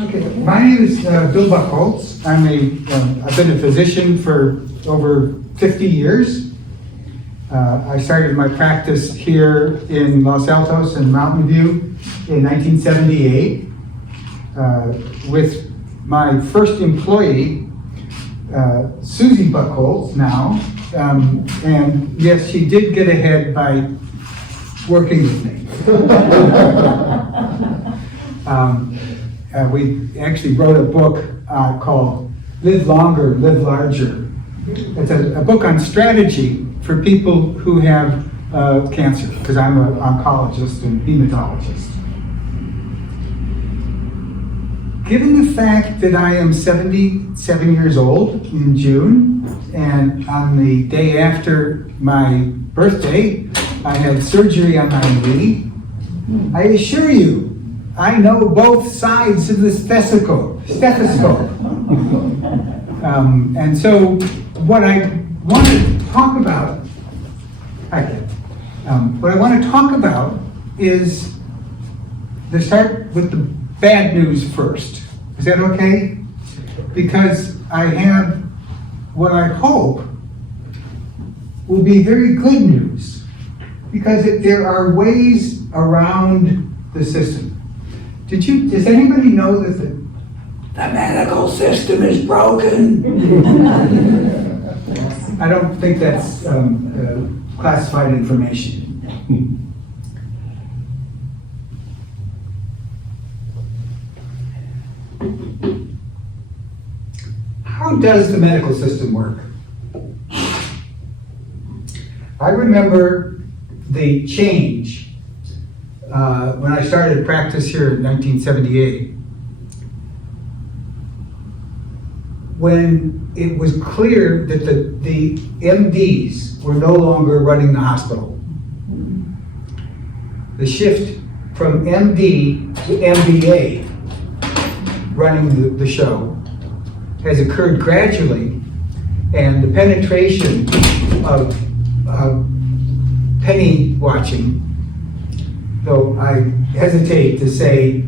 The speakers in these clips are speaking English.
Okay, my name is Bill Buchholz. I've been a physician for over 50 years. I started my practice here in Los Altos and Mountain View in 1978 with my first employee, Susie Buchholz now. And yes, she did get ahead by working with me. We actually wrote a book called Live Longer, Live Larger. It's a book on strategy for people who have cancer, because I'm an oncologist and hematologist. Given the fact that I am 77 years old in June, and on the day after my birthday, I had surgery on my knee, I assure you, I know both sides of the stethoscope. And so what I want to talk about, what I want to talk about is, let's start with the bad news first. Is that okay? Because I have what I hope will be very good news, because there are ways around the system. Does anybody know that the medical system is broken? I don't think that's classified information. How does the medical system work? I remember the change when I started practice here in 1978, when it was clear that the MDs were no longer running the hospital. The shift from MD to MBA running the show has occurred gradually, and the penetration of penny watching, though I hesitate to say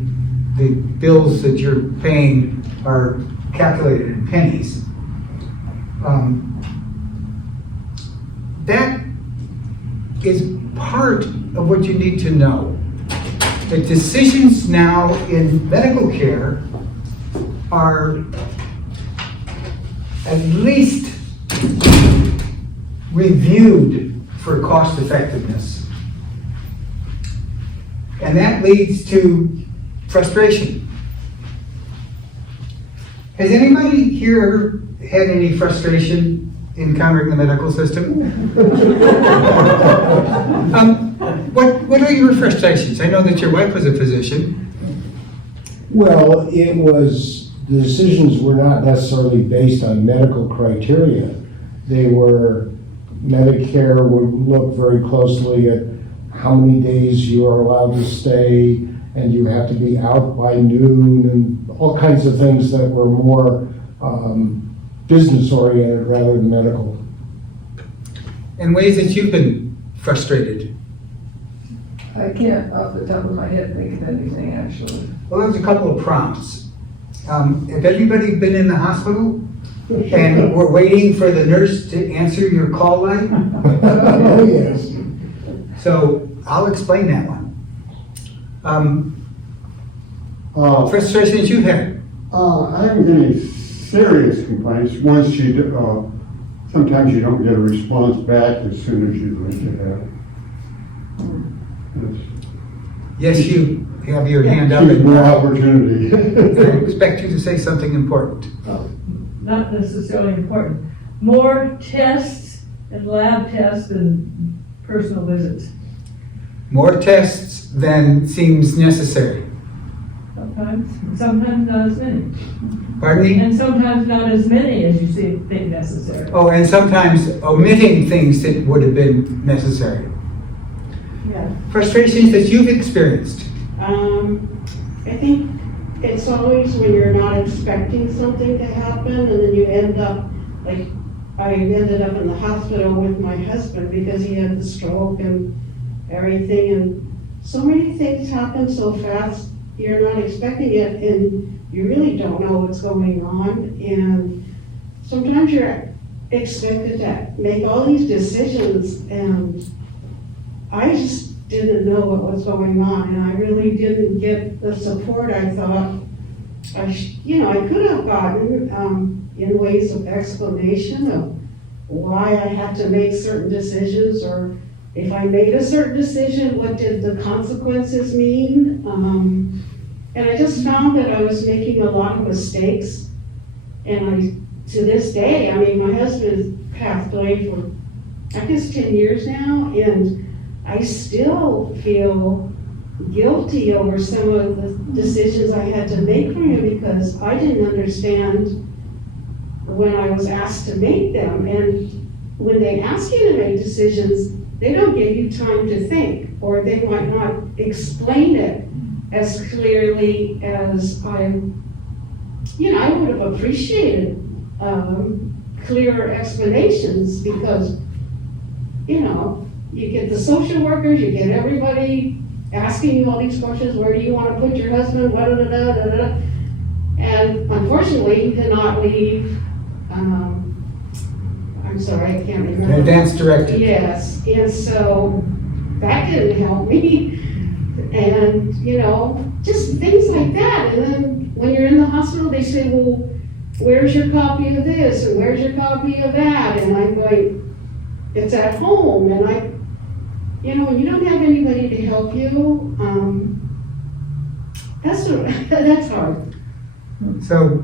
the bills that you're paying are calculated in pennies, that is part of what you need to know. The decisions now in medical care are at least reviewed for cost effectiveness. And that leads to frustration. Has anybody here had any frustration encountering the medical system? What are your frustrations? I know that your wife was a physician. Well, the decisions were not necessarily based on medical criteria. They were, Medicare would look very closely at how many days you are allowed to stay, and you have to be out by noon, and all kinds of things that were more business oriented rather than medical. And ways that you've been frustrated? I can't off the top of my head think of anything actually. Well, there's a couple of prompts. Have everybody been in the hospital and we're waiting for the nurse to answer your call light? Oh, yes. So I'll explain that one. Frustrations you've had? I haven't had any serious complaints. Once sometimes you don't get a response back as soon as you'd like to have. Yes, you have your hand up. There's more opportunity. I expect you to say something important. Not necessarily important. More tests and lab tests than personal visits. More tests than seems necessary. Sometimes not as many. Pardon me? And sometimes not as many as you think necessary. Oh, and sometimes omitting things that would have been necessary. Yeah. Frustrations that you've experienced? I think it's always when you're not expecting something to happen, and then you end up, like, I ended up in the hospital with my husband because he had the stroke and everything, and so many things happen so fast you're not expecting it and you really don't know what's going on. And sometimes you're expected to make all these decisions, and I just didn't know what was going on, and I really didn't get the support I thought I could have gotten in ways of explanation of why I had to make certain decisions, or if I made a certain decision, what did the consequences mean? And I just found that I was making a lot of mistakes, and to this day, I mean, my husband passed away for, I guess, 10 years now, and I still feel guilty over some of the decisions I had to make for him because I didn't understand when I was asked to make them. And when they ask you to make decisions, they don't give you time to think, or they might not explain it as clearly as I would have appreciated clearer explanations, because, you get the social workers, you get everybody asking you all these questions, where do you want to put your husband, and unfortunately, he did not leave, I'm sorry, I can't remember. An advance directive. Yes, and so that didn't help me, and, just things like that. And then when you're in the hospital, they say, well, where's your copy of this, and where's your copy of that? And I'm going, it's at home, and when you don't have anybody to help you, that's hard. So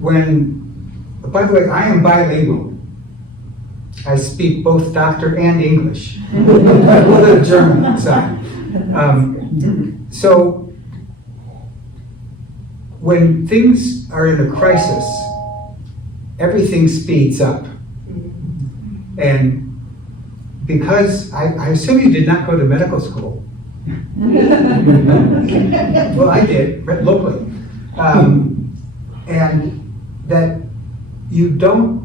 by the way, I am bilingual. I speak both doctor and English, a little bit of German inside. So when things are in a crisis, everything speeds up. And because I assume you did not go to medical school. Well, I did, locally. And that you don't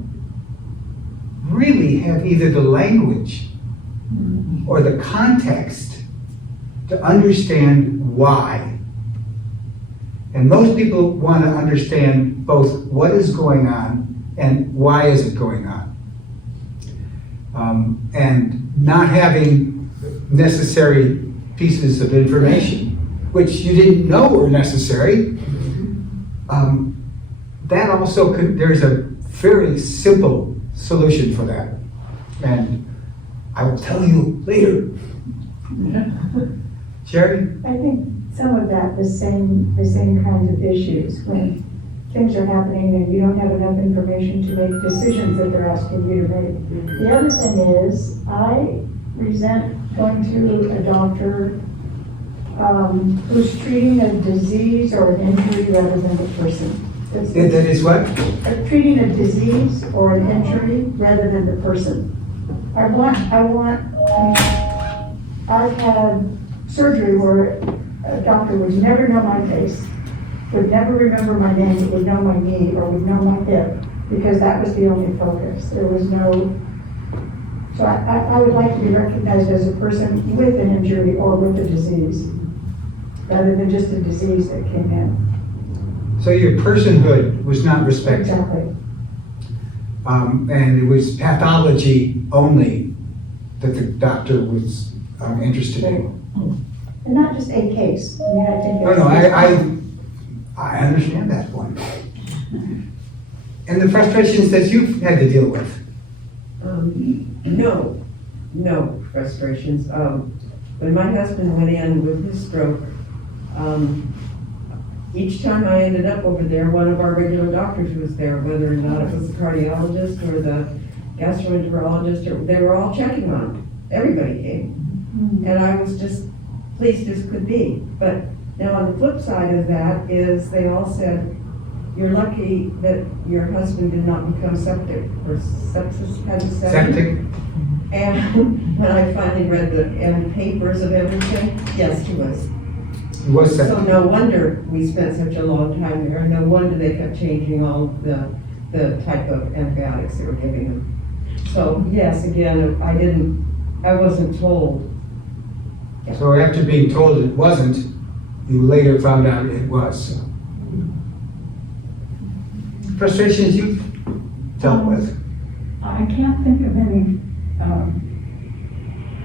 really have either the language or the context to understand why. And most people want to understand both what is going on and why is it going on. And not having necessary pieces of information, which you didn't know were necessary, that also there's a very simple solution for that. And I will tell you later. Sherry? I think some of that, the same kinds of issues, when things are happening and you don't have enough information to make decisions that they're asking you to make. The other thing is, I resent going to a doctor who's treating a disease or an injury rather than the person. That is what? Treating a disease or an injury rather than the person. I've had surgery where a doctor would never know my face, would never remember my name, would know my knee or would know my hip, because that was the only focus. There was no, so I would like to be recognized as a person with an injury or with a disease, rather than just a disease that came in. So your personhood was not respected. Exactly. And it was pathology only that the doctor was interested in. And not just a case. I mean, I think No, I understand that point. And the frustrations that you've had to deal with. No frustrations. When my husband went in with his stroke, each time I ended up over there, one of our regular doctors was there, whether or not it was the cardiologist or the gastroenterologist, or they were all checking on him. Everybody came. And I was just pleased as could be. But now on the flip side of that is they all said, you're lucky that your husband did not become septic or sepsis, how do you say? Septic? And when I finally read the papers of everything, yes, he was. It was So septic. no wonder we spent such a long time there. No wonder they kept changing all the type of antibiotics they were giving him. So yes, again, I wasn't told. So after being told it wasn't, you later found out it was. Frustrations you've dealt with? I can't think of any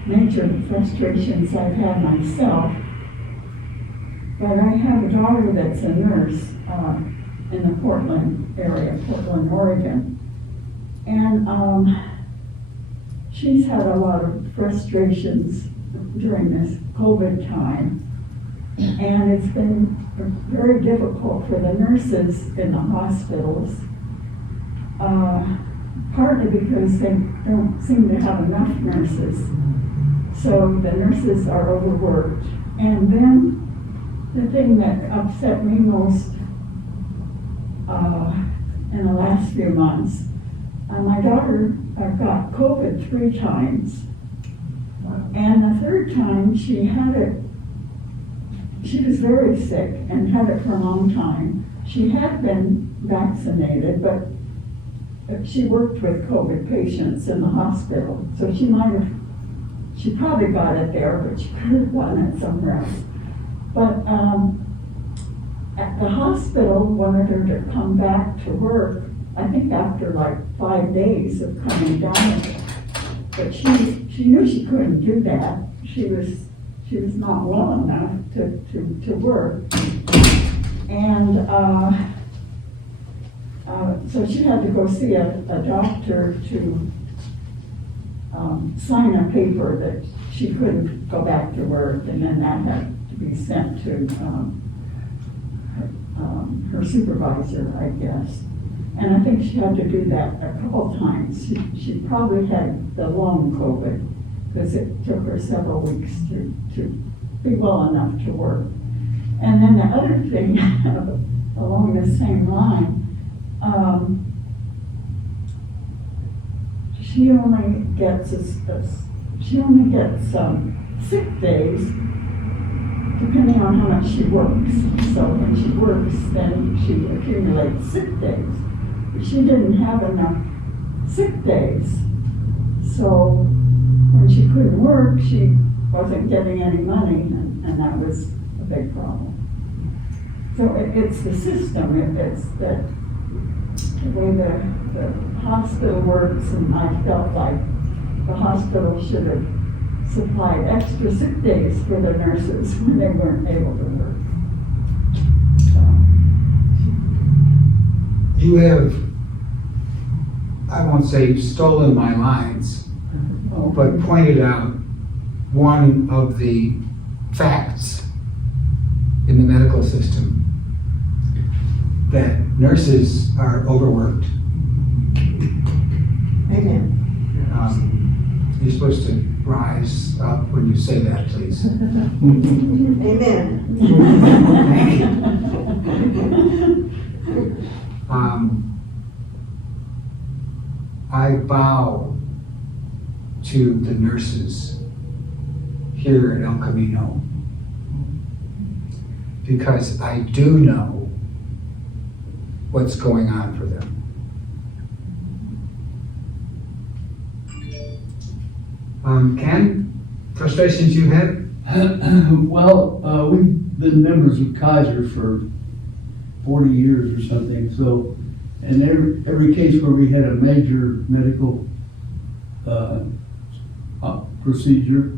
major frustrations I've had myself, but I have a daughter that's a nurse in the Portland area, Portland, Oregon. And she's had a lot of frustrations during this COVID time. And it's been very difficult for the nurses in the hospitals, partly because they don't seem to have enough nurses. So the nurses are overworked. And then the thing that upset me most in the last few months, my daughter got COVID 3 times. And the 3rd time she had it, she was very sick and had it for a long time. She had been vaccinated, but she worked with COVID patients in the hospital. So she probably got it there, but she could have gotten it somewhere else. But at the hospital wanted her to come back to work, I think after like 5 days of coming down. But she knew she couldn't do that. She was not well enough to work. And so she had to go see a doctor to sign a paper that she couldn't go back to work, and then that had to be sent to her supervisor, I guess. And I think she had to do that a couple times. She probably had the long COVID, because it took her several weeks to be well enough to work. And then the other thing, along the same line, she only gets sick days depending on how much she works. So when she works, then she accumulates sick days. But she didn't have enough sick days. So when she couldn't work, she wasn't getting any money, and that was a big problem. So it's the system, it's the way the hospital works, and I felt like the hospital should have supplied extra sick days for the nurses when they weren't able to work. You have, I won't say stolen my lines, but pointed out one of the facts in the medical system, that nurses are overworked. Amen. You're supposed to rise up when you say that, please. Amen. I bow to the nurses here at El Camino, because I do know what's going on for them. Ken, frustrations you had? Well, we've been members of Kaiser for 40 years or something, so, and every case where we had a major medical procedure,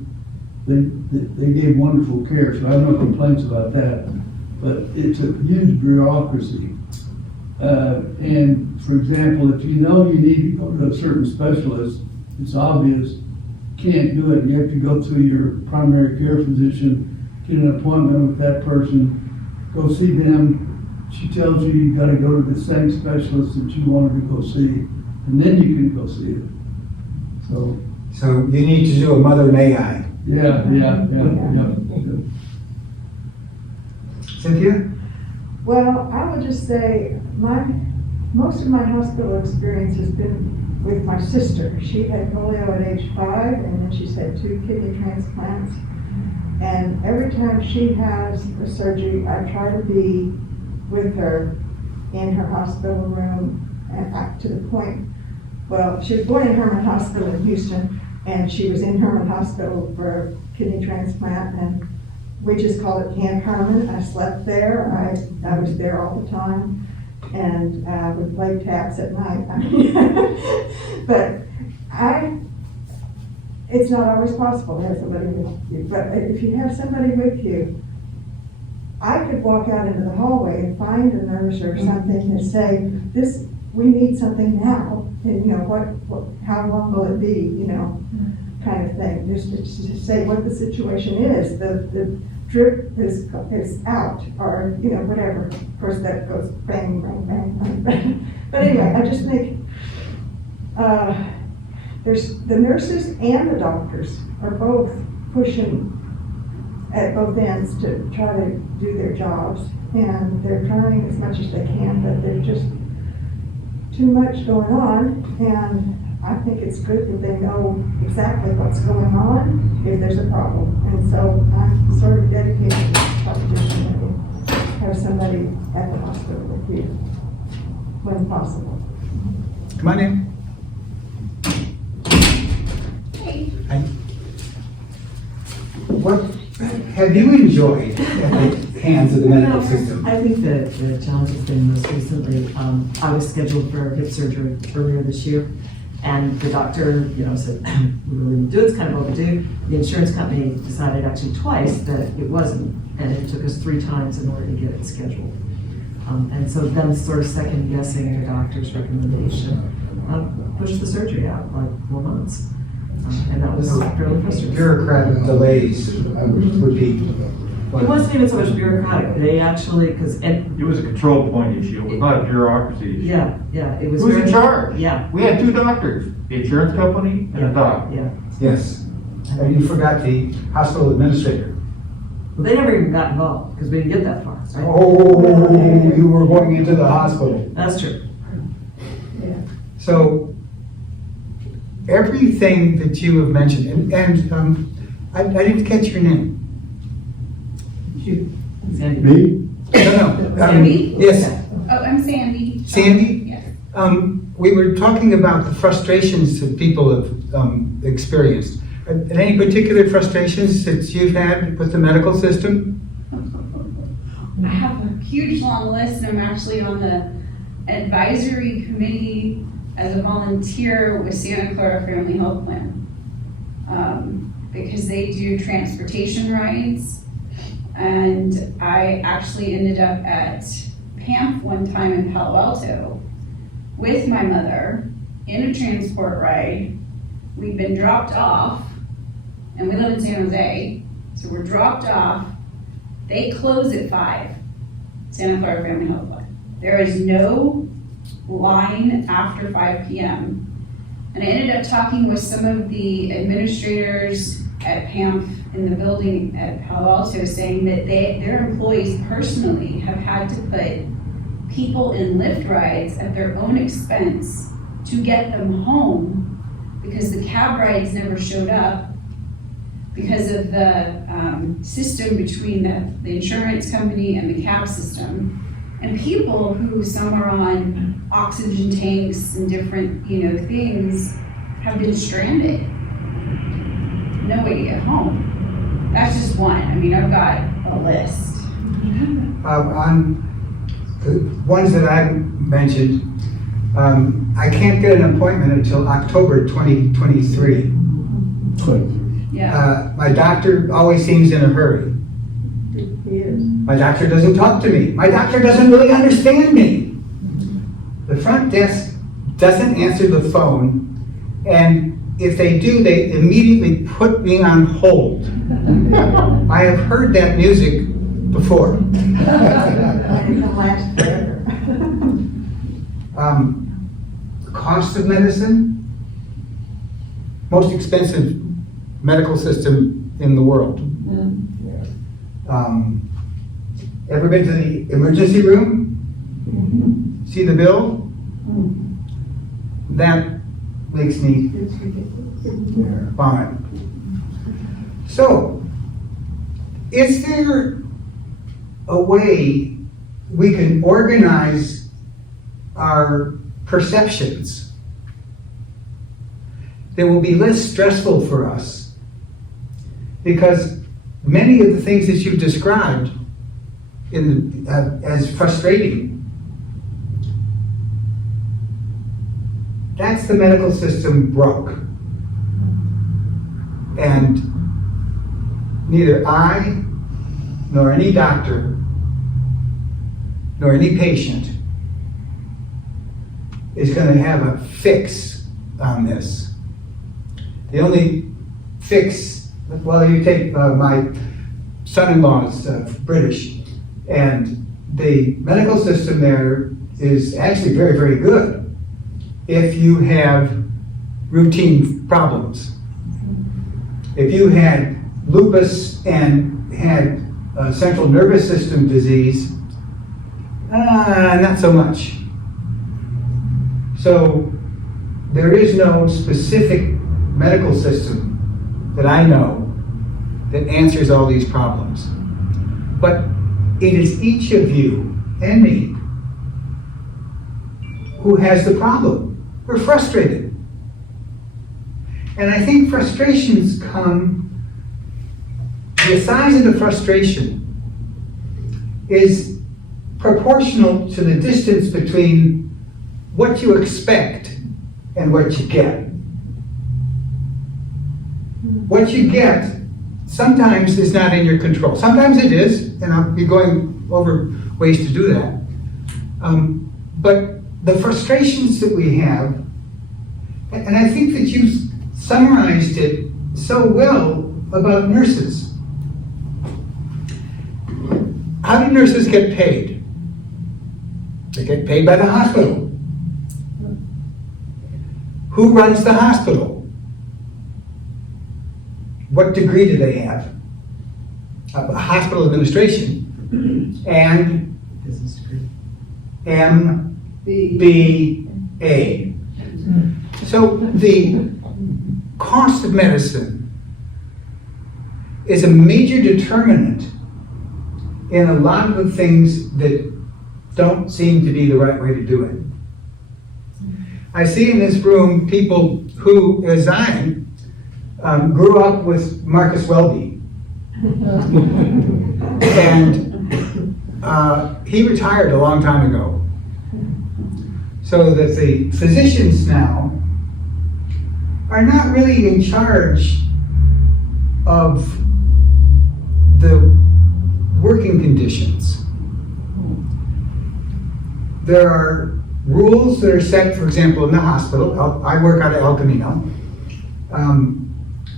they gave wonderful care, so I have no complaints about that. But it's a huge bureaucracy. And for example, if you know you need to go to a certain specialist, it's obvious, can't do it. You have to go to your primary care physician, get an appointment with that person, go see them. She tells you you got to go to the same specialist that you wanted to go see, and then you can go see it. So you need to do a Mother May I. yeah. Cynthia? Well, I would just say most of my hospital experience has been with my sister. She had polio at age 5, and then she's had 2 kidney transplants. And every time she has a surgery, I try to be with her in her hospital room, and to the point, well, she was born in Herman Hospital in Houston, and she was in Herman Hospital for a kidney transplant, and we just called it Camp Herman. I slept there. I was there all the time, and would play taps at night. But it's not always possible to have somebody with you. But if you have somebody with you, I could walk out into the hallway and find a nurse or something and say, we need something now. And, how long will it be, kind of thing. Just to say what the situation is. The drip is out, or, whatever. Of course, that goes bang, bang, bang, bang. But anyway, I just think, there's the nurses and the doctors are both pushing at both ends to try to do their jobs, and they're trying as much as they can, but there's just too much going on, and I think it's good that they know exactly what's going on if there's a problem. And so I'm sort of dedicated to this proposition that we have somebody at the hospital with you when possible. Come on in. Hi. What have you enjoyed at the hands of the medical system? I think that the challenge has been most recently, I was scheduled for hip surgery earlier this year, and the doctor, said, we really need to do it, it's kind of overdue. The insurance company decided actually twice that it wasn't, and it took us 3 times in order to get it scheduled. And so them sort of second guessing the doctor's recommendation pushed the surgery out like 4 months. And that was fairly frustrating. Bureaucratic delays would be. It wasn't even so much bureaucratic. They actually, It was a control point issue, it was not a bureaucracy issue. yeah, it was. Who's in very- charge? Yeah. We had 2 doctors, the insurance company and a doctor. Yeah. Yes. And you forgot the hospital administrator. Well, they never even got involved because we didn't get that far, right? Oh, you were going into the hospital. That's true. So everything that you have mentioned, and I didn't catch your name. Sandy. Me? No. Sandy? Yes, Oh, I'm Sandy. Sandy? Yes. We were talking about the frustrations that people have experienced. Are there any particular frustrations that you've had with the medical system? I have a huge long list, and I'm actually on the advisory committee as a volunteer with Santa Clara Family Health Plan. Because they do transportation rides, and I actually ended up at PAMP one time in Palo Alto with my mother in a transport ride. We'd been dropped off, and we live in San Jose, so we're dropped off. They close at 5, Santa Clara Family Health Plan. There is no line after 5 p.m. And I ended up talking with some of the administrators at PAMP in the building at Palo Alto, saying that their employees personally have had to put people in Lyft rides at their own expense to get them home because the cab rides never showed up because of the system between the insurance company and the cab system. And people who, some are on oxygen tanks and different, things, have been stranded. No way to get home. That's just one. I mean, I've got a list. On the ones that I mentioned, I can't get an appointment until October 2023. Yeah. My doctor always seems in a hurry. He is. My doctor doesn't talk to me. My doctor doesn't really understand me. The front desk doesn't answer the phone, and if they do, they immediately put me on hold. I have heard that music before. It can last forever. Cost of medicine, most expensive medical system in the world. Ever been to the emergency room? See the bill? That makes me vomit. So, is there a way we can organize our perceptions that will be less stressful for us? Because many of the things that you've described as frustrating, that's the medical system broke. And neither I, nor any doctor, nor any patient is going to have a fix on this. The only fix, well, you take my son-in-law's British, and the medical system there is actually very, very good if you have routine problems. If you had lupus and had central nervous system disease, not so much. So there is no specific medical system that I know that answers all these problems. But it is each of you and me who has the problem. We're frustrated. And I think frustrations come, the size of the frustration is proportional to the distance between what you expect and what you get. What you get sometimes is not in your control. Sometimes it is, and I'll be going over ways to do that. But the frustrations that we have, and I think that you summarized it so well about nurses. How do nurses get paid? They get paid by the hospital. Who runs the hospital? What degree do they have? A hospital administration and Business degree. MBA. So the cost of medicine is a major determinant in a lot of the things that don't seem to be the right way to do it. I see in this room people who, as I grew up with Marcus Welby. And he retired a long time ago. So that the physicians now are not really in charge of the working conditions. There are rules that are set, for example, in the hospital. I work out of El Camino,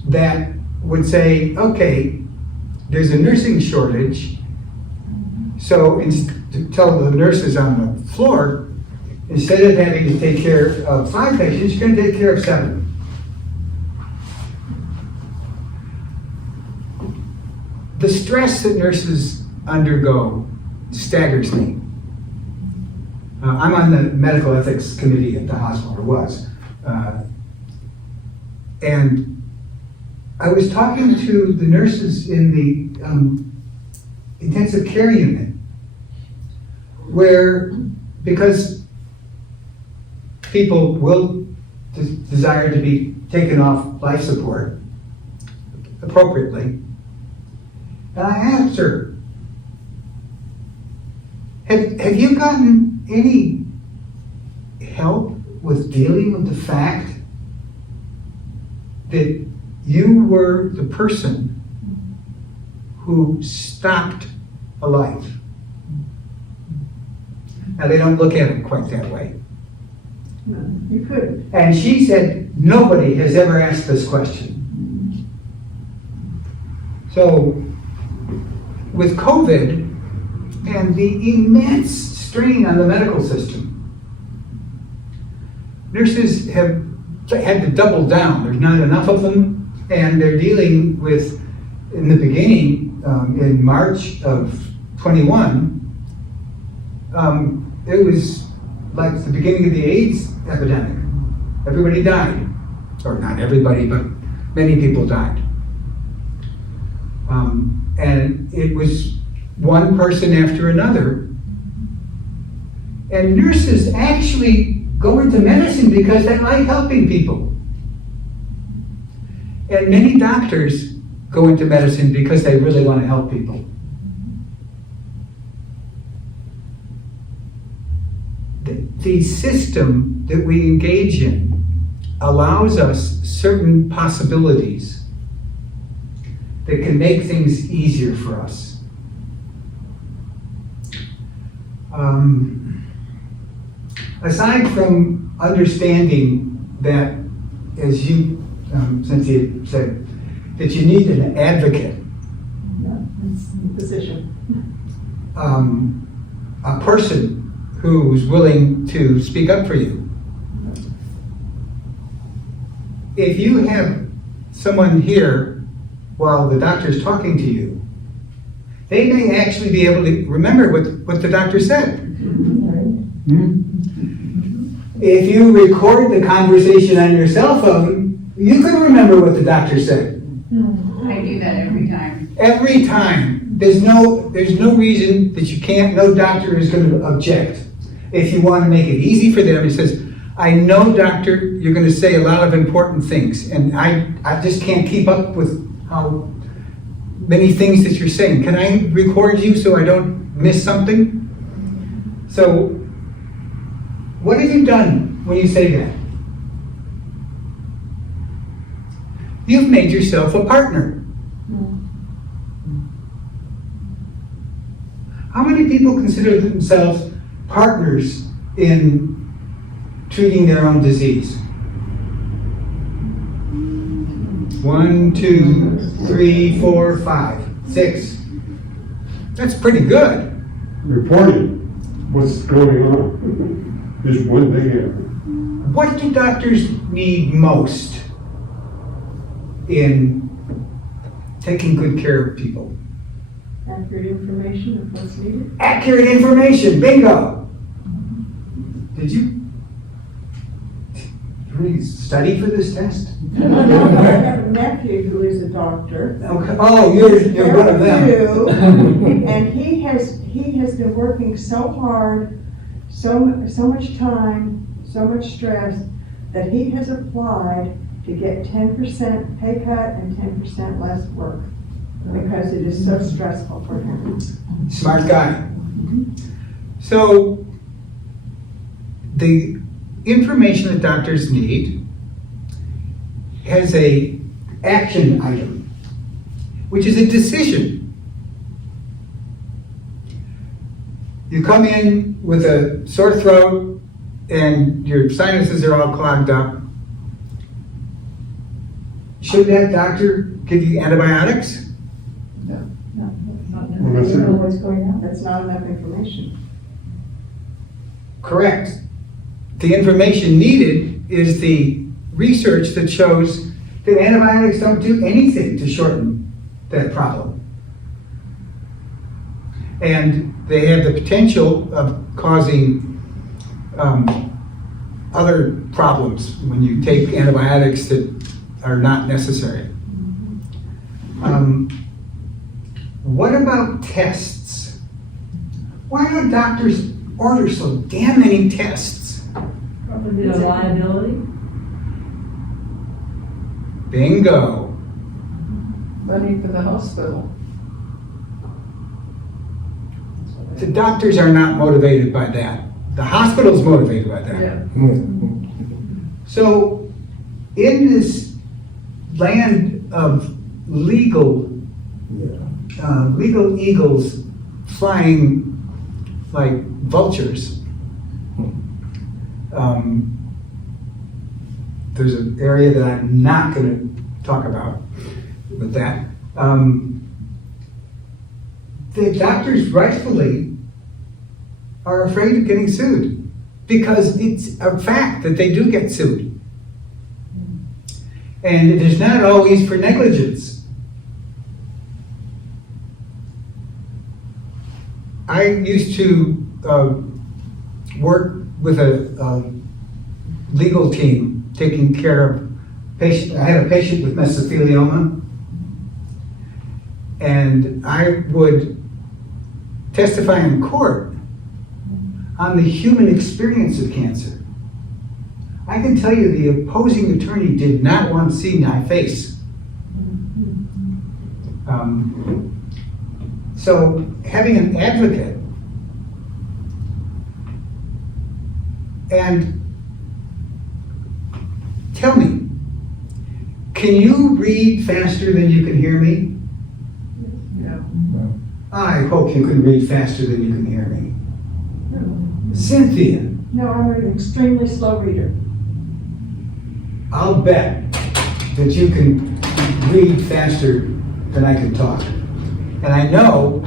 that would say, okay, there's a nursing shortage, so to tell the nurses on the floor, instead of having to take care of 5 patients, you're going to take care of 7. The stress that nurses undergo staggers me. I'm on the medical ethics committee at the hospital, or was. And I was talking to the nurses in the intensive care unit, where, because people will desire to be taken off life support appropriately, and I asked her, have you gotten any help with dealing with the fact that you were the person who stopped a life? Now, they don't look at it quite that way. You could. And she said, nobody has ever asked this question. So, with COVID and the immense strain on the medical system, nurses have had to double down. There's not enough of them, and they're dealing with, in the beginning, in March of 21, it was like the beginning of the AIDS epidemic. Everybody died. Or not everybody, but many people died. And it was one person after another. And nurses actually go into medicine because they like helping people. And many doctors go into medicine because they really want to help people. The system that we engage in allows us certain possibilities that can make things easier for us. Aside from understanding that, as you, Cynthia said, that you need an advocate, It's the position. a person who's willing to speak up for you. If you have someone here while the doctor's talking to you, they may actually be able to remember what the doctor said. If you record the conversation on your cell phone, you can remember what the doctor said. I do that every time. Every time. There's no reason that you can't, no doctor is going to object. If you want to make it easy for them, it says, I know, doctor, you're going to say a lot of important things, and I just can't keep up with how many things that you're saying. Can I record you so I don't miss something? So, what have you done when you say that? You've made yourself a partner. How many people consider themselves partners in treating their own disease? 1, 2, 3, 4, 5, 6. That's pretty good. Reporting what's going on is one thing. What do doctors need most in taking good care of people? Accurate information of what's needed. Accurate information, bingo! Did you really study for this test? I have a nephew who is a doctor. Okay. Oh, you're one of them. And he has been working so hard, so much time, so much stress, that he has applied to get 10% pay cut and 10% less work, because it is so stressful for him. Smart guy. So, the information that doctors need has a action item, which is a decision. You come in with a sore throat and your sinuses are all clogged up. Should that doctor give you antibiotics? Well, that's You know it. what's going on? That's not enough information. Correct. The information needed is the research that shows that antibiotics don't do anything to shorten that problem. And they have the potential of causing other problems when you take antibiotics that are not necessary. What about tests? Why do doctors order so damn many tests? Probably a liability. Bingo. Money for the hospital. The doctors are not motivated by that. The hospital's motivated by that. Yeah. So, in this land of legal eagles flying like vultures, there's an area that I'm not going to talk about with that. The doctors rightfully are afraid of getting sued because it's a fact that they do get sued. And it is not always for negligence. I used to work with a legal team taking care of patient. I had a patient with mesothelioma, and I would testify in court on the human experience of cancer. I can tell you the opposing attorney did not want to see my face. So having an advocate and tell me, can you read faster than you can hear me? I hope you can read faster than you can hear me. Cynthia, No, I'm an extremely slow reader. I'll bet that you can read faster than I can talk. And I know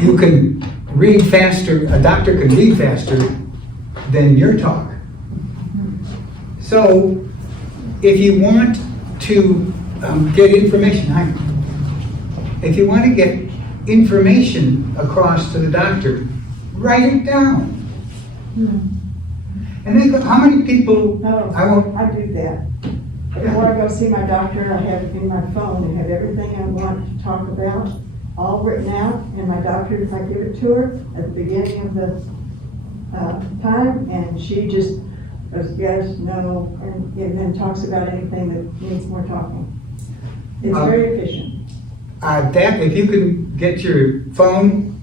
you can read faster, a doctor can read faster than your talk. So if you want to get information, if you want to get information across to the doctor, write it down. And then how many people, No, I won't, I do that. Before I go see my doctor, I have in my phone, I have everything I want to talk about, all written out, and my doctor, I give it to her at the beginning of the time, and she just goes yes, no, and then talks about anything that needs more talking. It's very efficient. that, if you can get your phone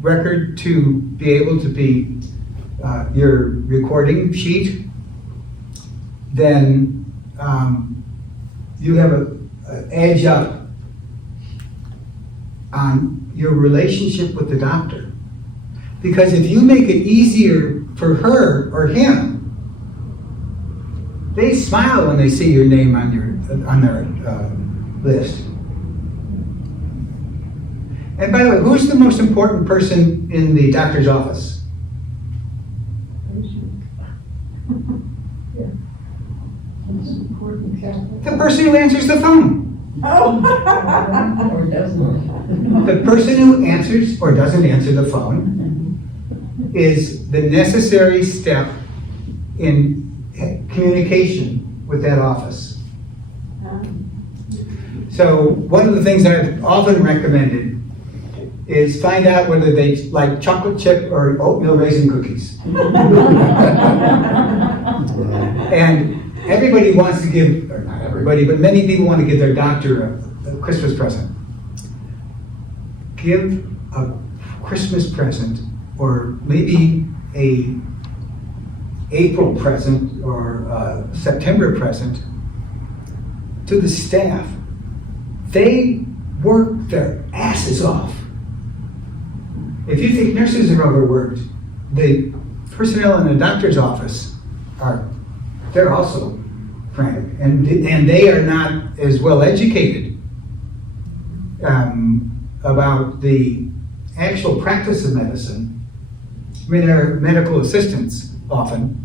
record to be able to be your recording sheet, then you have an edge up on your relationship with the doctor. Because if you make it easier for her or him, they smile when they see your name on their list. And by the way, who's the most important person in the doctor's office? The person who answers the phone. Or doesn't. The person who answers or doesn't answer the phone is the necessary step in communication with that office. So one of the things that I've often recommended is find out whether they like chocolate chip or oatmeal raisin cookies. And everybody wants to give, or not everybody, but many people want to give their doctor a Christmas present. Give a Christmas present, or maybe a April present, or a September present to the staff. They work their asses off. If you think nurses are overworked, the personnel in the doctor's office they're also frantic, and they are not as well educated about the actual practice of medicine. I mean, they're medical assistants often,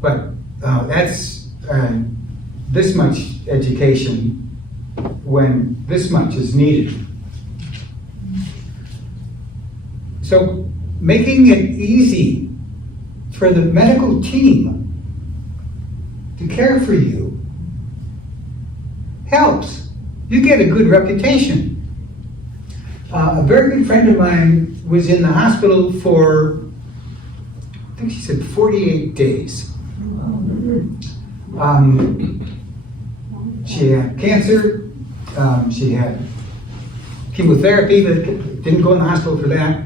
but that's this much education when this much is needed. So making it easy for the medical team to care for you helps. You get a good reputation. A very good friend of mine was in the hospital for, I think she said 48 days. She had cancer, she had chemotherapy, but didn't go in the hospital for that.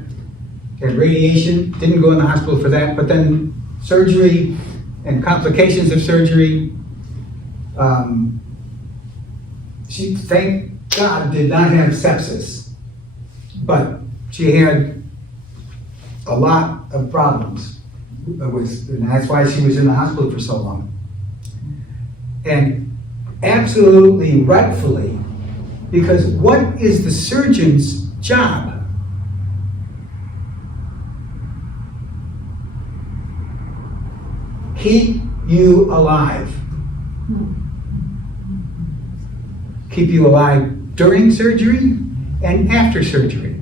Had radiation, didn't go in the hospital for that, but then surgery and complications of surgery. She, thank God, did not have sepsis, but she had a lot of problems, and that's why she was in the hospital for so long. And absolutely rightfully, because what is the surgeon's job? Keep you alive. Keep you alive during surgery and after surgery.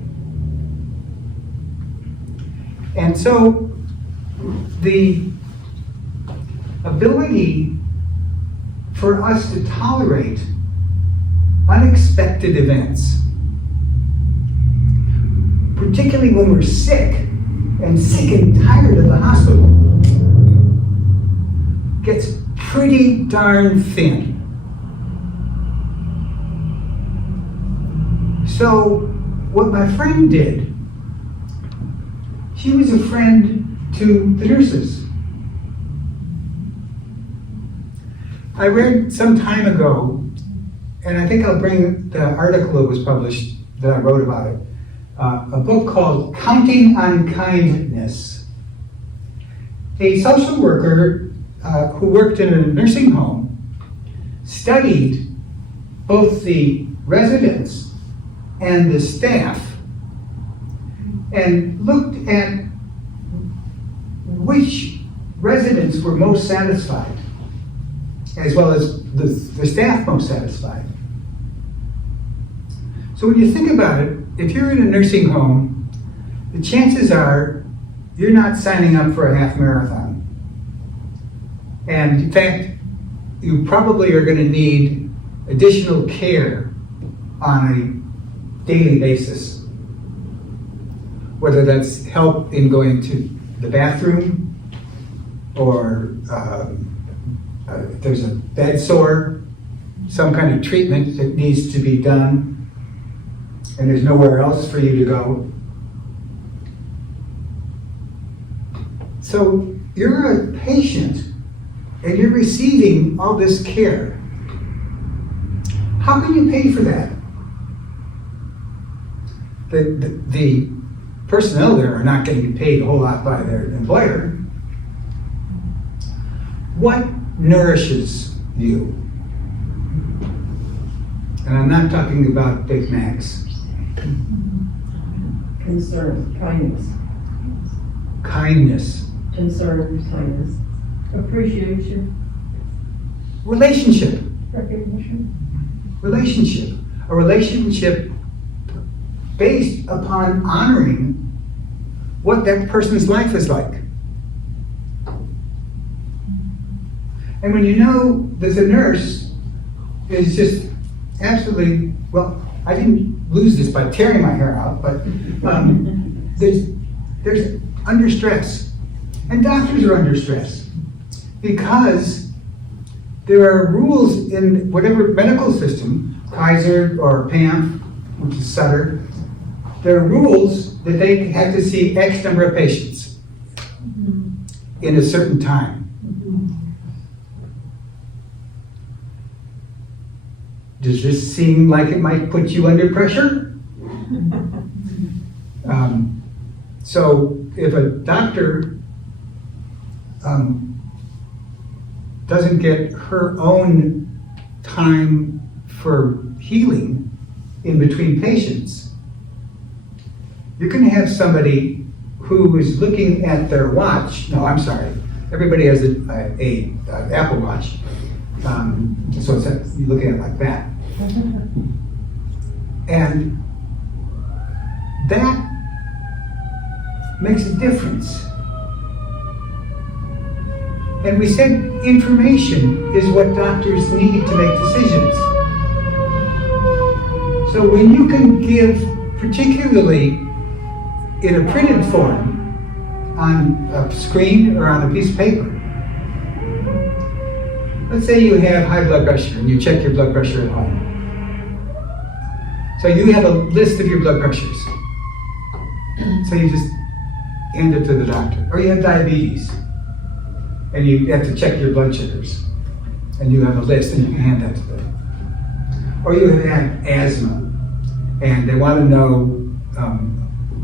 And so the ability for us to tolerate unexpected events, particularly when we're sick and tired of the hospital, gets pretty darn thin. So what my friend did, she was a friend to the nurses. I read some time ago, and I think I'll bring the article that was published that I wrote about it, a book called Counting on Kindness. A social worker who worked in a nursing home studied both the residents and the staff and looked at which residents were most satisfied, as well as the staff most satisfied. So when you think about it, if you're in a nursing home, the chances are you're not signing up for a half marathon. And in fact, you probably are going to need additional care on a daily basis. Whether that's help in going to the bathroom, or if there's a bed sore, some kind of treatment that needs to be done, and there's nowhere else for you to go. So you're a patient and you're receiving all this care. How can you pay for that? The personnel there are not getting paid a whole lot by their employer. What nourishes you? And I'm not talking about Big Macs. Concern, kindness. Kindness. Concern, kindness. Appreciation. Relationship. Recognition. Relationship. A relationship based upon honoring what that person's life is like. And when you know that the nurse is just absolutely, well, I didn't lose this by tearing my hair out, but there's under stress. And doctors are under stress because there are rules in whatever medical system, Kaiser or PAMF, which is Sutter, there are rules that they have to see X number of patients in a certain time. Does this seem like it might put you under pressure? So if a doctor doesn't get her own time for healing in between patients, you're going to have somebody who is looking at their watch. No, I'm sorry. Everybody has a Apple Watch. So it's, you look at it like that. And that makes a difference. And we said information is what doctors need to make decisions. So when you can give, particularly in a printed form, on a screen or on a piece of paper. Let's say you have high blood pressure and you check your blood pressure at home. So you have a list of your blood pressures. So you just hand it to the doctor. Or you have diabetes and you have to check your blood sugars. And you have a list and you can hand that to them. Or you have had asthma and they want to know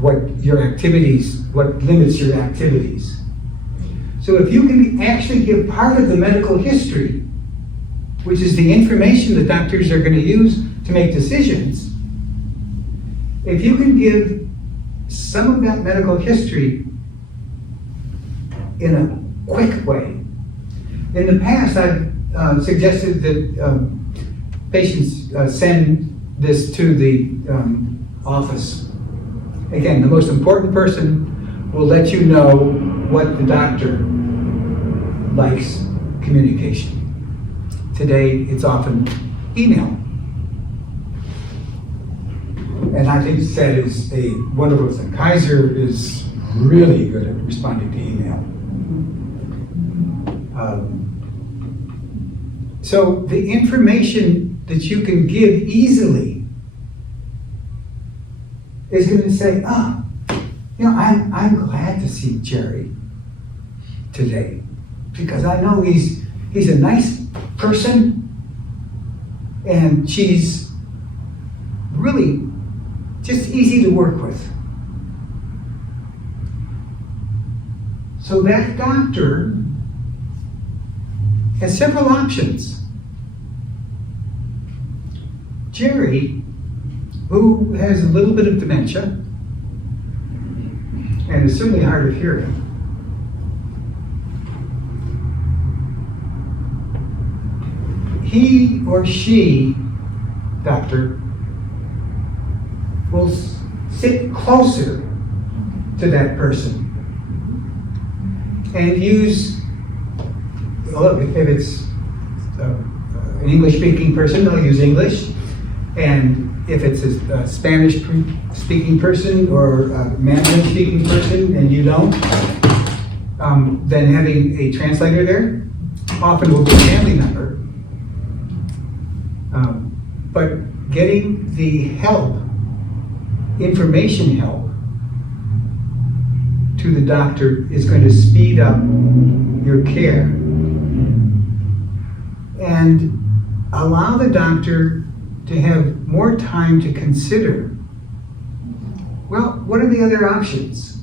what your activities, what limits your activities. So if you can actually give part of the medical history, which is the information that doctors are going to use to make decisions, if you can give some of that medical history in a quick way. In the past, I've suggested that patients send this to the office. Again, the most important person will let you know what the doctor likes communication. Today, it's often email. And I think SED is a wonderful thing. Kaiser is really good at responding to email. So the information that you can give easily is going to say, oh, you know, I'm glad to see Jerry today because I know he's a nice person and she's really just easy to work with. So that doctor has several options. Jerry, who has a little bit of dementia and is certainly hard of hearing, he or she, doctor, will sit closer to that person and use, well, if it's an English-speaking person, they'll use English. And if it's a Spanish-speaking person or a Mandarin-speaking person and you don't, then having a translator there often will be a family member. But getting the help, information help, to the doctor is going to speed up your care and allow the doctor to have more time to consider, well, what are the other options?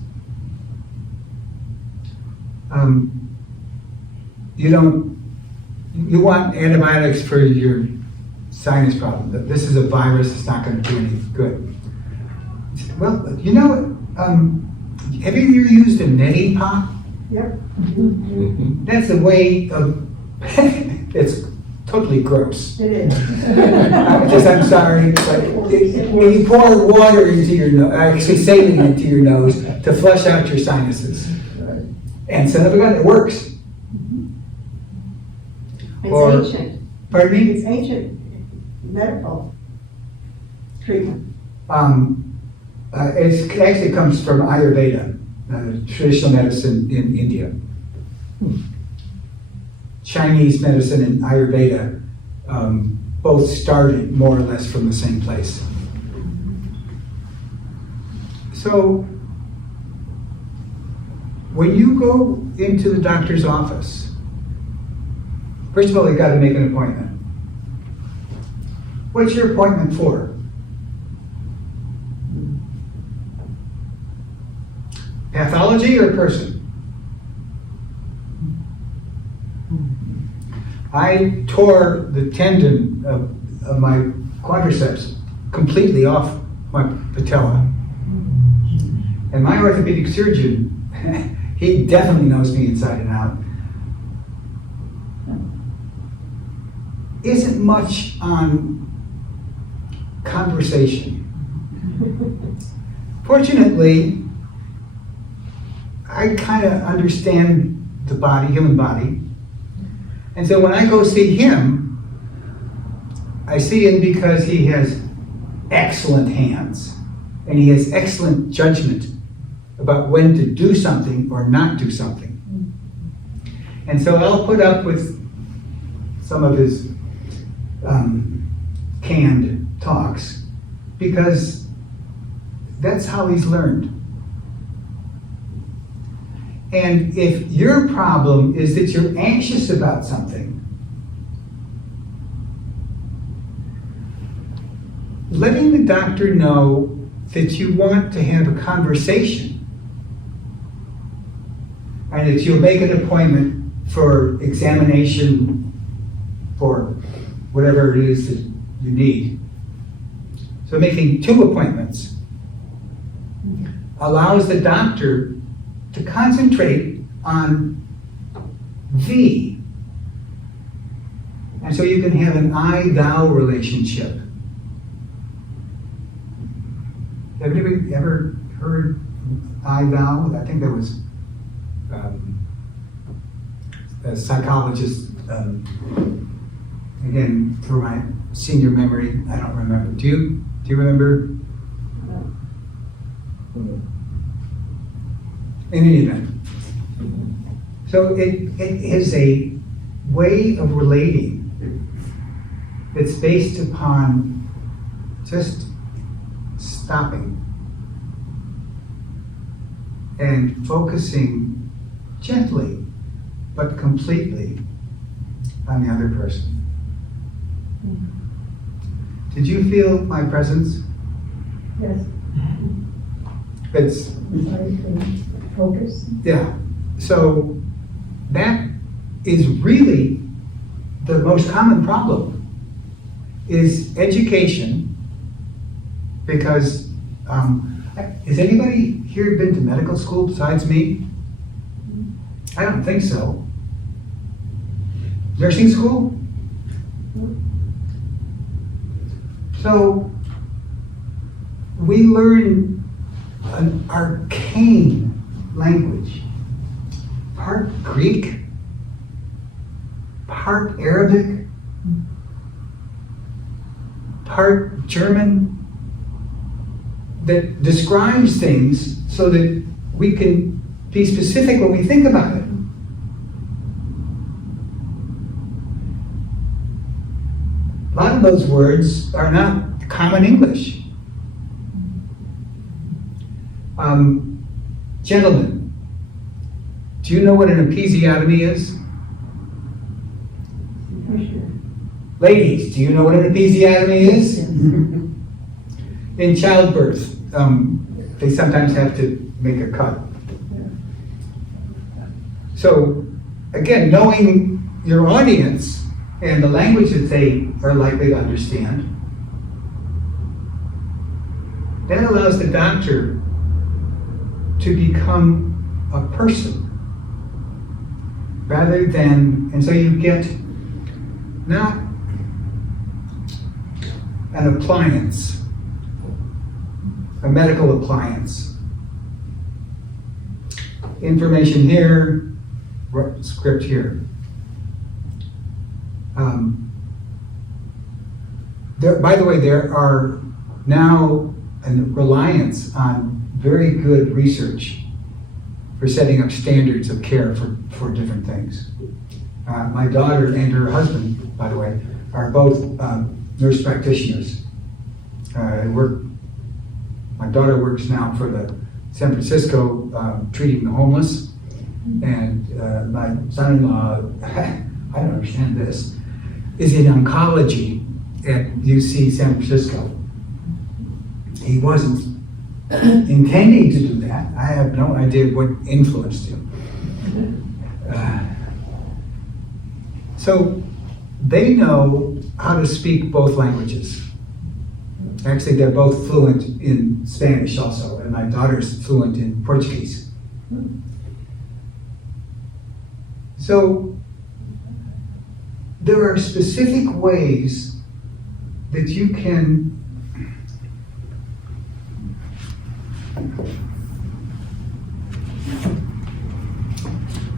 You want antibiotics for your sinus problem. This is a virus, it's not going to do any good. Well, you know, have you ever used a neti pot? Yep. That's a way of, it's totally gross. It is. I'm sorry, but when you pour water into your nose, actually saline into your nose to flush out your sinuses. And son of a gun, it works. Or- It's ancient. Pardon me? It's ancient medical treatment. It actually comes from Ayurveda, traditional medicine in India. Chinese medicine and Ayurveda both started more or less from the same place. So when you go into the doctor's office, first of all, you got to make an appointment. What's your appointment for? Pathology or person? I tore the tendon of my quadriceps completely off my patella. And my orthopedic surgeon, he definitely knows me inside and out. Isn't much on conversation. Fortunately, I kind of understand the body, human body. And so when I go see him, I see him because he has excellent hands and he has excellent judgment about when to do something or not do something. And so I'll put up with some of his canned talks because that's how he's learned. And if your problem is that you're anxious about something, letting the doctor know that you want to have a conversation and that you'll make an appointment for examination for whatever it is that you need. So making 2 appointments allows the doctor to concentrate on thee. And so you can have an I-thou relationship. Have you ever heard I-thou? I think there was a psychologist, again, for my senior memory, I don't remember. Do you remember? In any event. So it is a way of relating that's based upon just stopping and focusing gently but completely on the other person. Did you feel my presence? Yes, It's, I can focus. yeah. So that is really the most common problem, is education, because, has anybody here been to medical school besides me? I don't think so. Nursing school? So we learn an arcane language, part Greek, part Arabic, part German, that describes things so that we can be specific when we think about it. A lot of those words are not common English. Gentlemen, do you know what an episiotomy is? Ladies, do you know what an episiotomy is? In childbirth, they sometimes have to make a cut. So, again, knowing your audience and the language that they are likely to understand, that allows the doctor to become a person rather than, and so you get not an appliance, a medical appliance. Information here, script here. By the way, there are now a reliance on very good research for setting up standards of care for different things. My daughter and her husband, by the way, are both nurse practitioners. My daughter works now for the San Francisco treating the homeless, and my son-in-law, I don't understand this, is in oncology at UC San Francisco. He wasn't intending to do that. I have no idea what influenced him. So they know how to speak both languages. Actually, they're both fluent in Spanish also, and my daughter's fluent in Portuguese. So there are specific ways that you can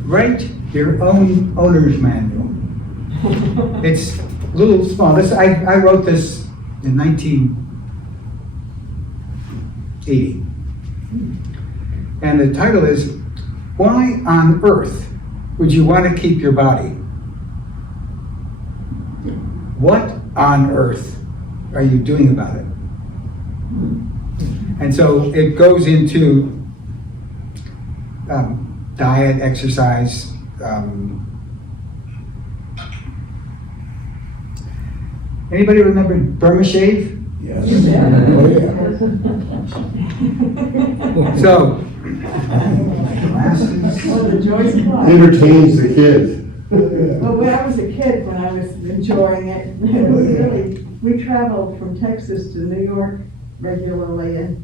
write your own owner's manual. It's a little small. I wrote this in 1980. And the title is, Why on Earth Would You Want to Keep Your Body? What on earth are you doing about it? And so it goes into diet, exercise, anybody remember Burma Shave? Yes. Oh, yeah. So, Well, the Joyce Club. Entertains the kids. Well, when I was a kid, when I was enjoying it, it was really, we traveled from Texas to New York regularly, and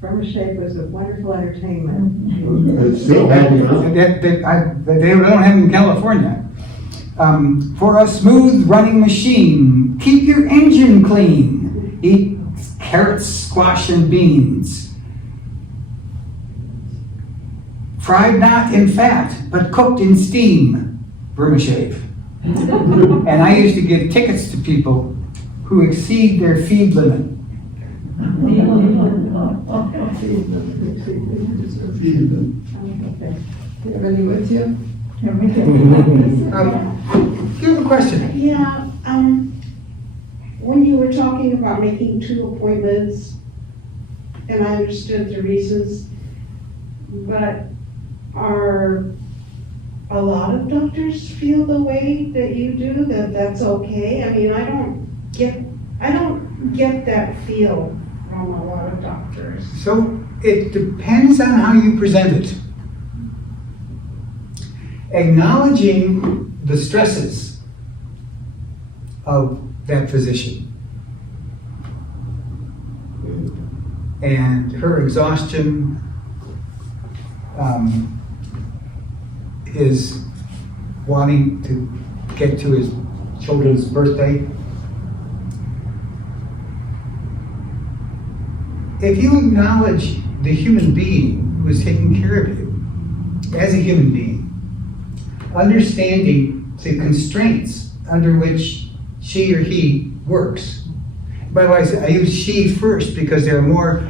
Burma Shave was a wonderful entertainment. It's still happening. they don't have them in California. For a smooth running machine, keep your engine clean. Eat carrots, squash, and beans. Fried not in fat, but cooked in steam. Burma Shave. And I used to give tickets to people who exceed their feed limit. Everybody with you? You have a question? Yeah, when you were talking about making 2 appointments, and I understood the reasons, But are a lot of doctors feel the way that you do, that that's okay? I mean, I don't get that feel from a lot of doctors. So it depends on how you present it. Acknowledging the stresses of that physician and her exhaustion, his wanting to get to his children's birthday. If you acknowledge the human being who is taking care of you as a human being, understanding the constraints under which she or he works. By the way, I use she first because there are more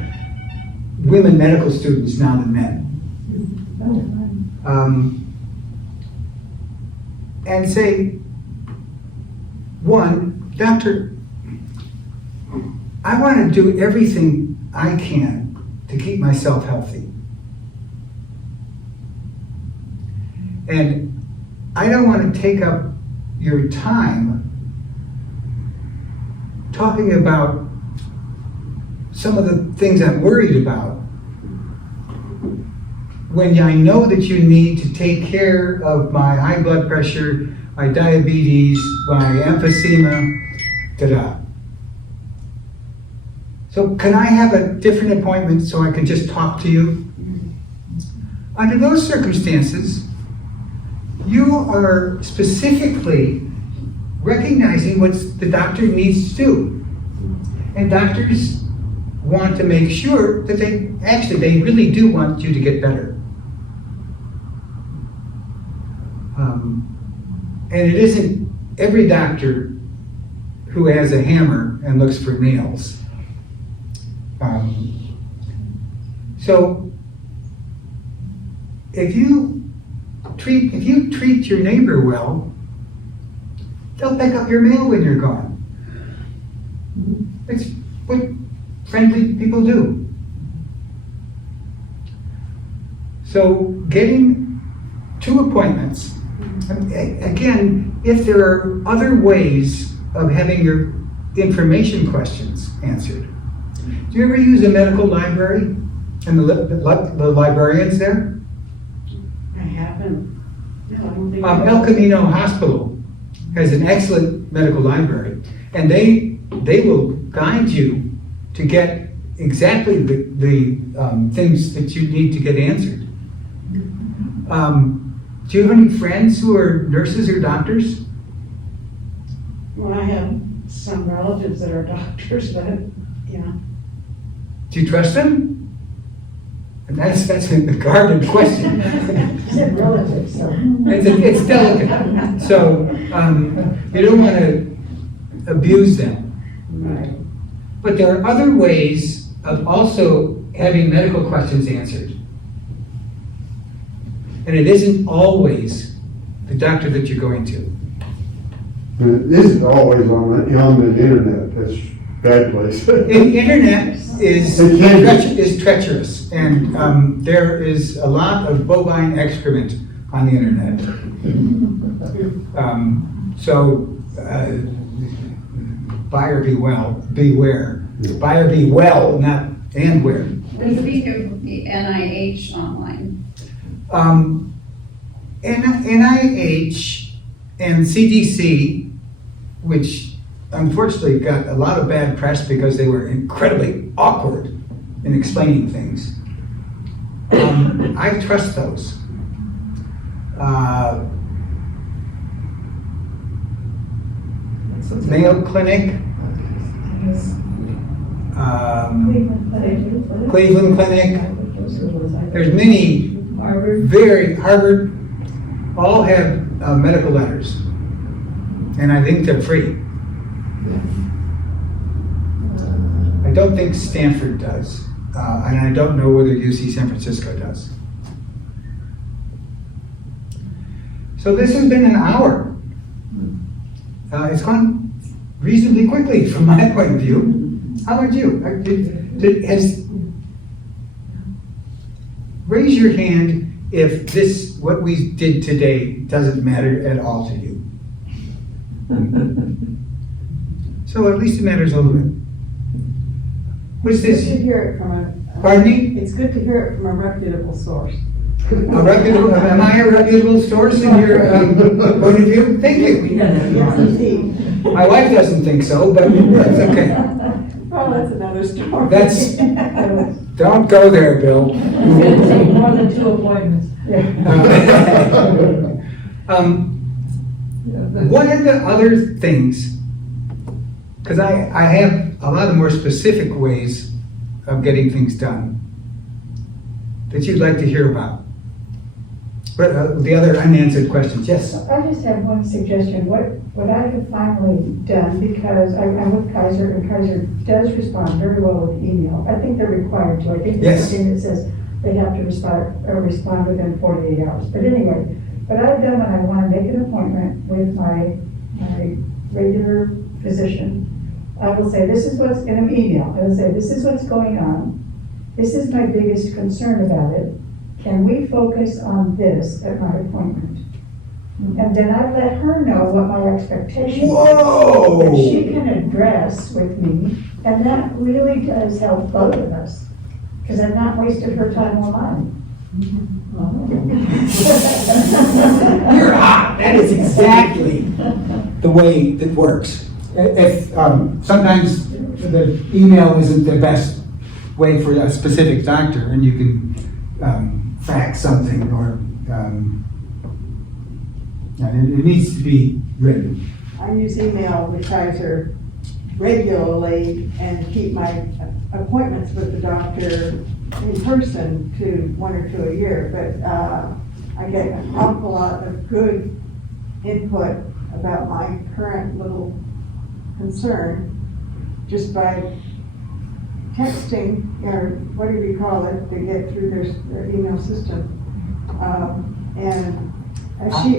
women medical students now than men. And say, one, doctor, I want to do everything I can to keep myself healthy. And I don't want to take up your time talking about some of the things I'm worried about when I know that you need to take care of my high blood pressure, my diabetes, my emphysema, da-da. So can I have a different appointment so I can just talk to you? Under those circumstances, you are specifically recognizing what the doctor needs to do. And doctors want to make sure that they really do want you to get better. And it isn't every doctor who has a hammer and looks for nails. So if you treat your neighbor well, they'll pick up your mail when you're gone. It's what friendly people do. So getting 2 appointments, again, if there are other ways of having your information questions answered. Do you ever use a medical library and the librarians there? I haven't. No, I don't think. El Camino Hospital has an excellent medical library, and they will guide you to get exactly the things that you need to get answered. Do you have any friends who are nurses or doctors? Well, I have some relatives that are doctors, but, yeah. Do you trust them? And that's a guarded question. Said relatives, so. It's delicate. So you don't want to abuse them. Right. But there are other ways of also having medical questions answered. And it isn't always the doctor that you're going to. And it isn't always on the internet, that's a bad place. The internet is It can be. treacherous, and there is a lot of bovine excrement on the internet. Buyer beware. Buyer be well, not and where. We speak of the NIH online. NIH and CDC, which unfortunately got a lot of bad press because they were incredibly awkward in explaining things. I trust those. Mayo Clinic, Cleveland Clinic, there's many, Harvard, all have medical letters, and I think they're free. I don't think Stanford does, and I don't know whether UC San Francisco does. So this has been an hour. It's gone reasonably quickly from my point of view. How about you? raise your hand if this, what we did today, doesn't matter at all to you. So at least it matters a little bit. What's It's this? good to hear it from Pardon me? it's good to hear it from a reputable source. A reputable, am I a reputable source in your point of view? Thank you. Yes, indeed. My wife doesn't think so, but that's okay. Well, that's another story. That's- Don't go there, Bill. It's gonna take more than 2 appointments. What are the other things? Because I have a lot of more specific ways of getting things done that you'd like to hear about. But the other unanswered questions, yes. I just have one suggestion. What I have finally done, because I'm with Kaiser, and Kaiser does respond very well with email. I think they're required to. I think there's Yes. something that says they have to respond within 48 hours. But anyway, what I've done when I want to make an appointment with my regular physician, I will say, this is what's in an email. I will say, this is what's going on. This is my biggest concern about it. Can we focus on this at my appointment? And then I let her know what my expectations are. Whoa! That she can address with me, and that really does help both of us, because I've not wasted her time or mine. You're hot. That is exactly the way that works. If sometimes the email isn't the best way for a specific doctor, and you can fax something, or it needs to be written. I use email with Kaiser regularly and keep my appointments with the doctor in person to 1 or 2 a year, but I get an awful lot of good input about my current little concern just by texting, or whatever you call it, to get through their email system.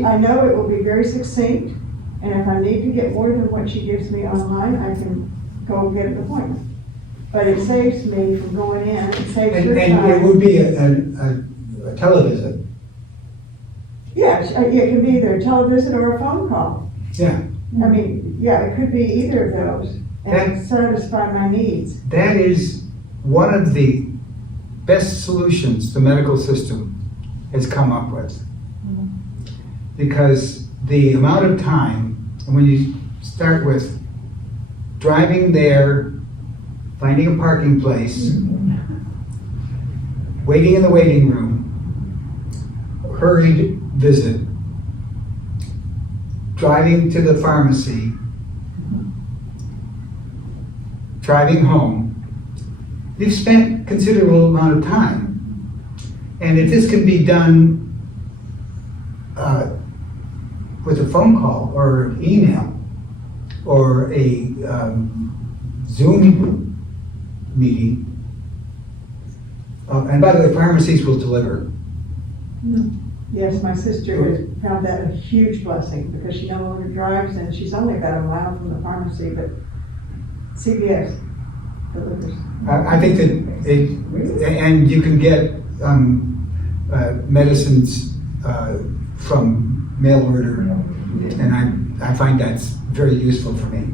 I know it will be very succinct, and if I need to get more than what she gives me online, I can go get an appointment. But it saves me from going in, it saves her And it time. would be a televisit. Yeah, it can be either a televisit or a phone call. Yeah. I mean, yeah, it could be either of those, and satisfy my needs. That is one of the best solutions the medical system has come up with. Because the amount of time, when you start with driving there, finding a parking place, waiting in the waiting room, hurried visit, driving to the pharmacy, driving home, you've spent considerable amount of time. And if this can be done with a phone call or email or a Zoom meeting, and by the way, pharmacies will deliver. Yes, my sister has found that a huge blessing, because she no longer drives, and she's only about a mile from the pharmacy, but CVS delivers. I think that and you can get medicines from mail order, and I find that's very useful for me.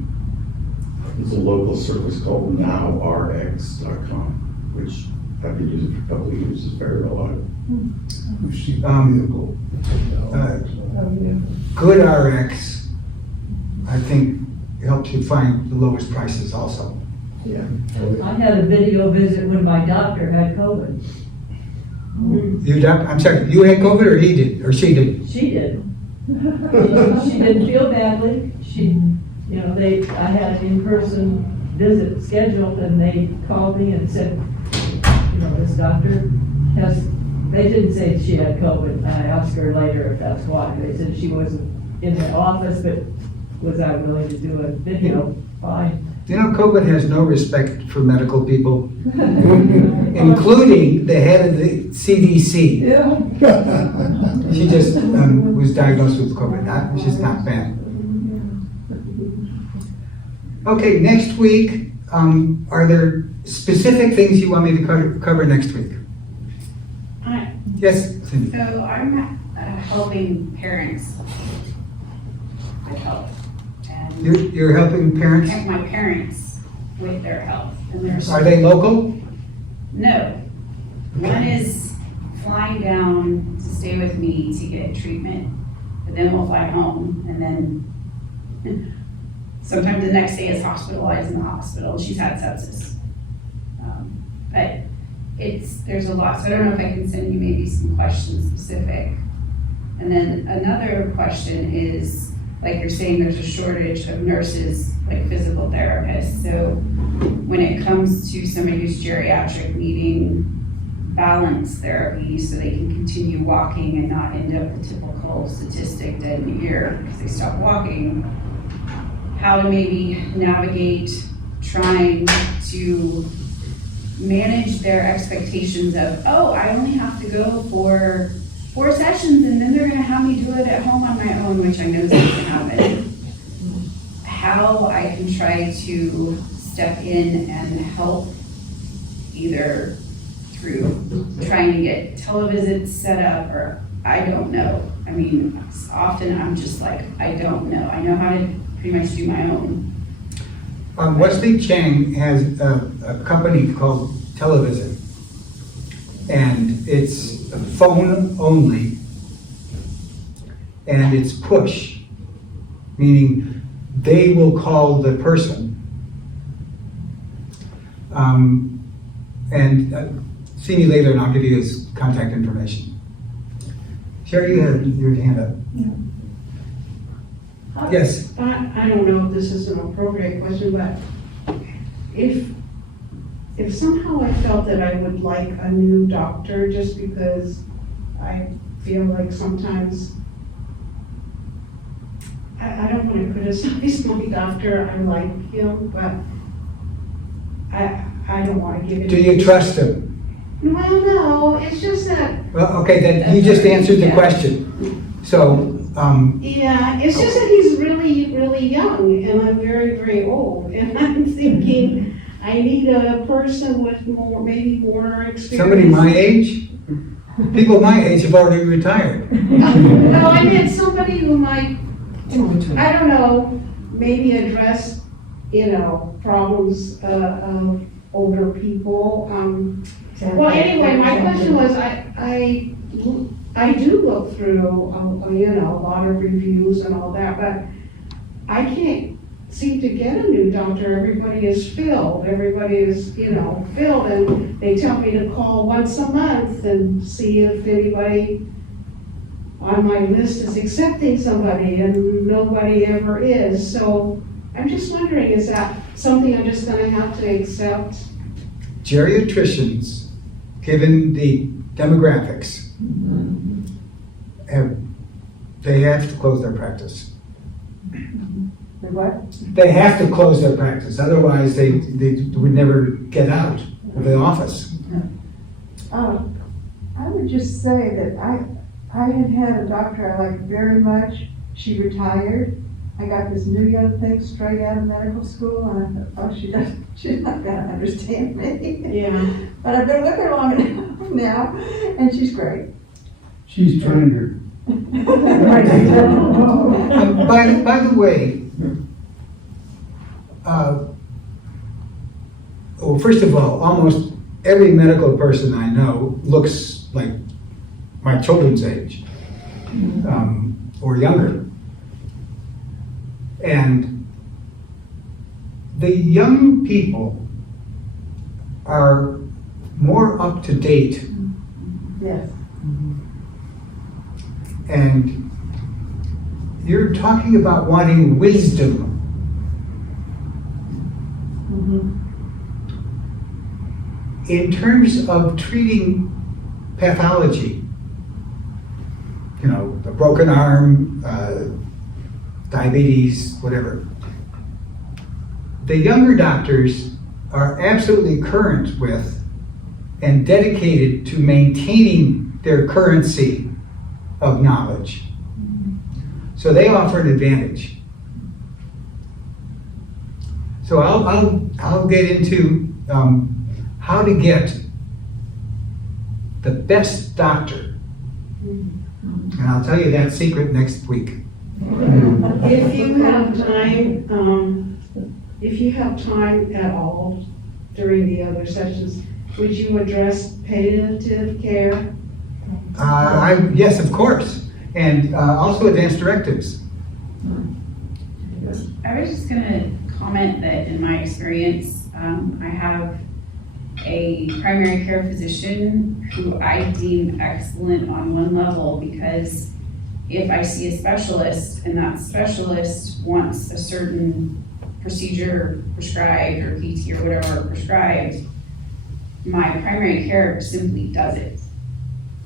There's a local service called NowRx.com, which I've been using for a couple of years, is very reliable. Good RX, I think, helps you find the lowest prices also. Yeah. I had a video visit when my doctor had COVID. I'm sorry, you had COVID or he did, or she did? She did. She didn't feel badly. I had an in-person visit scheduled, and they called me and said, this doctor they didn't say she had COVID. I asked her later if that's why. They said she wasn't in the office, but was I willing to do a video? Fine. COVID has no respect for medical people, including the head of the CDC. Yeah. She just was diagnosed with COVID. It's just not bad. Okay, next week, are there specific things you want me to cover next week? Yes, Cindy? So I'm helping parents with health. And You're helping parents? my parents with their health. And there's Are they local? No. One is flying down to stay with me to get treatment, but then we'll fly home, and then sometimes the next day is hospitalized in the hospital. She's had sepsis. But there's a lot, so I don't know if I can send you maybe some questions specific. And then another question is, like you're saying, there's a shortage of nurses, like physical therapists. So when it comes to somebody who's geriatric needing balance therapy so they can continue walking and not end up the typical statistic dead in a year because they stop walking, how to maybe navigate trying to manage their expectations of, oh, I only have to go for 4 sessions and then they're gonna have me do it at home on my own, which I know is not gonna happen. How I can try to step in and help either through trying to get televisits set up, or I don't know. I mean, often I'm just like, I don't know. I know how to pretty much do my own. Wesley Chang has a company called Televisit, and it's phone only, and it's push, meaning they will call the person. See me later and I'll give you his contact information. Sherry, you had your hand up. Yes. I don't know if this is an appropriate question, but if somehow I felt that I would like a new doctor just because I feel like sometimes I don't want to criticize my doctor, I like him, but I don't want to give it. Do you trust him? Well, no, it's just that. Well, okay, then you just answered the question. So, Yeah, it's just that he's really, really young and I'm very, very old. And I'm thinking I need a person with maybe more experience. somebody my age? People my age have already retired. No, I meant somebody who might, I don't know, maybe address, problems of older people. Well, anyway, my question was, I do look through, a lot of reviews and all that, but I can't seem to get a new doctor. Everybody is filled. Everybody is, filled, and they tell me to call once a month and see if anybody on my list is accepting somebody, and nobody ever is. So I'm just wondering, is that something I'm just gonna have to accept? Geriatricians, given the demographics, they have to close their practice. The what? They have to close their practice, otherwise they would never get out of the office. I would just say that I had a doctor I liked very much. She retired. I got this new young thing straight out of medical school, and I thought, she's not gonna understand me. Yeah. But I've been with her long enough now, and she's great. She's trained her. By the way, well, first of all, almost every medical person I know looks like my children's age, or younger. And the young people are more up to date, Yes. and you're talking about wanting wisdom. In terms of treating pathology, the broken arm, diabetes, whatever, the younger doctors are absolutely current with and dedicated to maintaining their currency of knowledge. So they offer an advantage. So I'll get into how to get the best doctor And I'll tell you that secret next week. If you have time at all during the other sessions, would you address palliative care? Yes, of course. And also advanced directives. I was just gonna comment that in my experience, I have a primary care physician who I deem excellent on one level, because if I see a specialist and that specialist wants a certain procedure prescribed or PT or whatever prescribed, my primary care simply does it.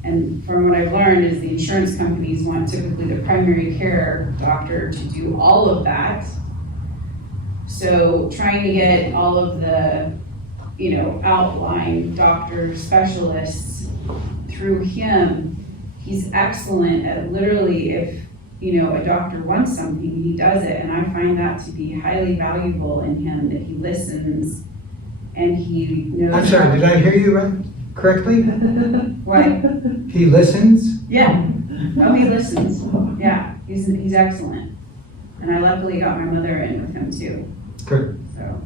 And from what I've learned is the insurance companies want typically the primary care doctor to do all of that. So trying to get all of the, outline doctor specialists through him, he's excellent at literally if, a doctor wants something, he does it. And I find that to be highly valuable in him, that he listens and he knows. I'm sorry, did I hear you right? Correctly? What? He listens? Yeah. Oh, he listens. Yeah, he's excellent. And I luckily got my mother in with him too, Good. so.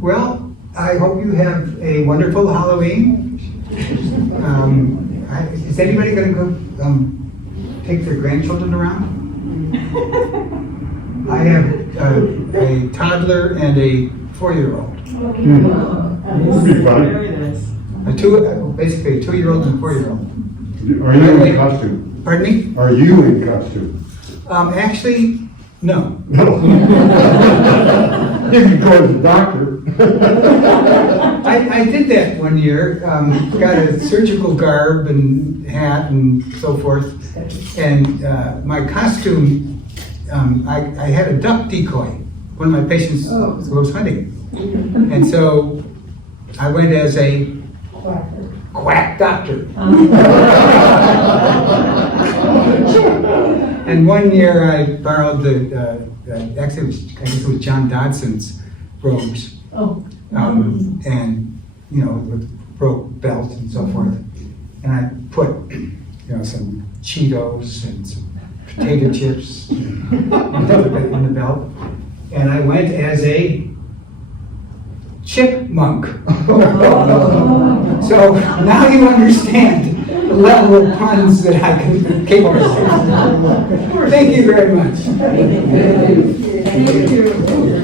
Well, I hope you have a wonderful Halloween. Is anybody gonna go take their grandchildren around? I have a toddler and a 4-year-old. Would be fun. Very nice. Basically a 2-year-old and a 4-year-old. Are you in costume? Pardon me? Are you in costume? Actually, no. No. You can go to the doctor. I did that one year, got a surgical garb and hat and so forth. And my costume, I had a duck decoy. One of my patients was hunting. And so I went as a quack doctor. And one year I borrowed actually I guess it was John Dodson's robes. And, with broke belt and so forth. And I put, some Cheetos and some potato chips in the belt. And I went as a chipmunk. So now you understand the level of puns that I can be capable of. Thank you very much. Thank you.